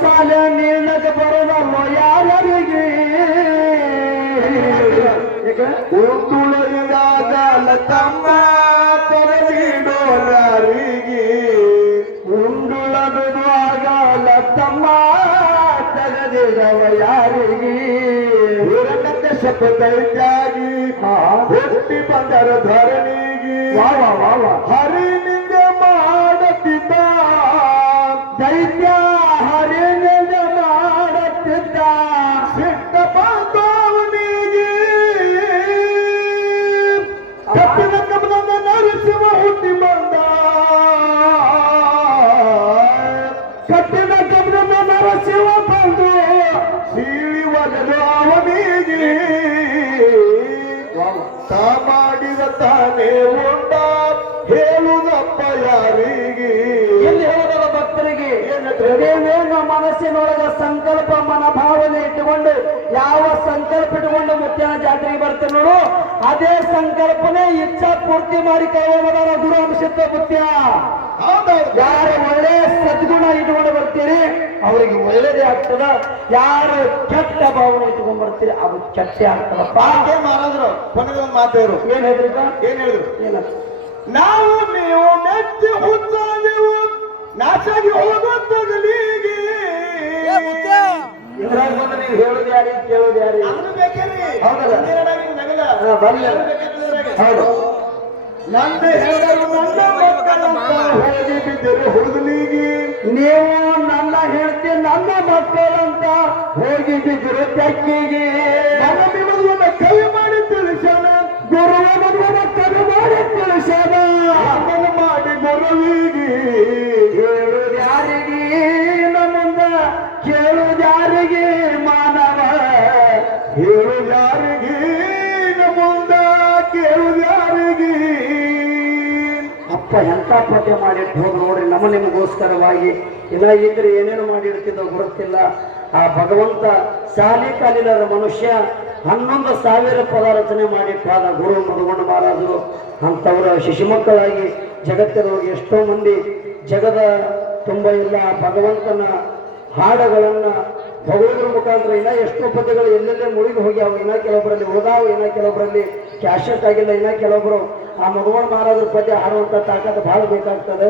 ಸಾಲ ನೀನಕ್ಕೆ ಬರೋದಲ್ಲ ಯಾರಿಗೆ ಉಂಡುಳಗಾಗಲ ತಮ್ಮ ತೊರೆದಿಡೋರಿಗೆ ಉಂಡುಳದು ಆಗಲ್ಲ ತಮ್ಮ ತೆಗೆದಿಡವ ಯಾರಿಗೆ ಹಿರಣ್ಯ ಶಪಥೈತ್ಯಾಗಿ ಹುಟ್ಟಿ ಬಂದರ ಧರಣಿಗೆ ವಾ ತಾ ಮಾಡಿದ ತಾನೇ ಉಂಡ. ಹೇಳುದಪ್ಪ ಯಾರಿಗೆ? ಇಲ್ಲಿ ಹೋದವ ಭಕ್ತರಿಗೆ? ನೀವೇನು ಮನಸ್ಸಿನೊಳಗ ಸಂಕಲ್ಪ ಮನೋಭಾವನೆ ಇಟ್ಟುಕೊಂಡು ಯಾವ ಸಂಕಲ್ಪ ಇಟ್ಟುಕೊಂಡು ಮುತ್ಯನ ಜಾತ್ರೆಗೆ ಬರ್ತೇನೆ ನೋಡು ಅದೇ ಸಂಕಲ್ಪನೆ ಇಚ್ಛಾ ಪೂರ್ತಿ ಮಾಡಿ ಕೈಗೊಳ್ಳೋದಾರ ಗುರು ಅಂಶತ್ವ ಮುತ್ಯ. ಯಾರ ಯಾರು ಒಳ್ಳೆ ಸದ್ಗುಣ ಇಟ್ಕೊಂಡು ಬರ್ತೀರಿ ಅವರಿಗೆ ಒಳ್ಳೇದೇ ಆಗ್ತದ? ಯಾರು ಕೆಟ್ಟ ಭಾವನೆ ಇಟ್ಕೊಂಡ್ ಬರ್ತೀರಿ ಅದು ಕೆಟ್ಟ ಆಗ್ತದ ಪಾಕೆ ಮಹಾರಾಜರು ಕೊನೆಗೆ ಒಂದು ಮಾತು ಇವರು ಏನ್ ಹೇಳಿದ್ರು ಏನ್ ಹೇಳಿದ್ರು? ಏನ? ನಾವು ನೀವು ಮೆಚ್ಚಿ ಹುಚ್ಚಾದೆವು ನಾಚಾಗಿ ಹೋಗುತ್ತದಲಿಗೆ ಇದ್ರಾಗ ಬಂದು ನೀವು ಹೇಳೋದು ಯಾರಿ ಕೇಳೋದು ಯಾರಿ? ಹೌದಲ್ಲ? ಬರ್ಲಿ. ಹೌದು. ನಂದು ನನ್ನ ಹೋಗಿ ಬಿದ್ದರು ನೀವು ನನ್ನ ಹೇಳ್ತಿ ನನ್ನ ಮಕ್ಕಳಂತ ಹೋಗಿ ಬಿದ್ರು ತೆಕ್ಕಿಗೆ ನನ್ನ ನಿಮ್ಮದನ್ನ ಕೈ ಮಾಡಿ ತಿಳಿಸೋಣ. ಗುರುವ ಮಗುವನ ಕರೆ ಮಾಡಿ ತಿಳಿಸೋಣ. ಆಮೇಲೆ ಮಾಡಿ ಗುರುವಿಗೆ. ಕೇಳು ಯಾರಿಗೆ? ನಮ್ಮಿಂದ ಕೇಳು ಯಾರಿಗೆ? ಅಪ್ಪ ಎಂತ ಪದ್ಯ ಮಾಡಿಟ್ಟು ಹೋಗಿ ನೋಡ್ರಿ, ನಮ್ಮ ನಿಮಗೋಸ್ಕರವಾಗಿ. ಇಲ್ಲ ಇದ್ರೆ ಏನೇನು ಮಾಡಿರ್ತಿದ್ದೋ ಗೊತ್ತಿಲ್ಲ. ಆ ಭಗವಂತ ಶಾಲಿ ಕಾಲಿಲ್ಲದ ಮನುಷ್ಯ ಹನ್ನೊಂದು ಸಾವಿರ ಪದ ರಚನೆ ಮಾಡಿಟ್ಟಾದ ಗುರು ಮಧುಗೊಂಡ ಮಹಾರಾಜರು. ಅಂಥವರ ಶಿಶುಮಕ್ಕಳಾಗಿ ಜಗತ್ತಿನವ್ರಿಗೆ ಎಷ್ಟೋ ಮಂದಿ ಜಗದ ತುಂಬ ಇಲ್ಲ ಆ ಭಗವಂತನ ಹಾಡುಗಳನ್ನ ಭಗವಂತರ ಮುಖಾಂತರ ಇನ್ನ ಎಷ್ಟೋ ಪದ್ಯಗಳು ಎಲ್ಲೆಲ್ಲೇ ಮುಳುಗಿ ಹೋಗ್ಯಾವ, ಇನ್ನ ಕೆಲವೊಬ್ಬರಲ್ಲಿ ಹೋದಾವ ಇನ್ನ ಕೆಲವೊಬ್ಬರಲ್ಲಿ ಕ್ಯಾಶೆಟ್ ಆಗಿಲ್ಲ, ಇನ್ನ ಕೆಲವೊಬ್ರು ಆ ಮಧುವಣ ಮಹಾರಾಜರ ಬಗ್ಗೆ ಹಾಡುವಂತ ತಾಕತ್ ಬಹಳ ಬೇಕಾಗ್ತದೆ.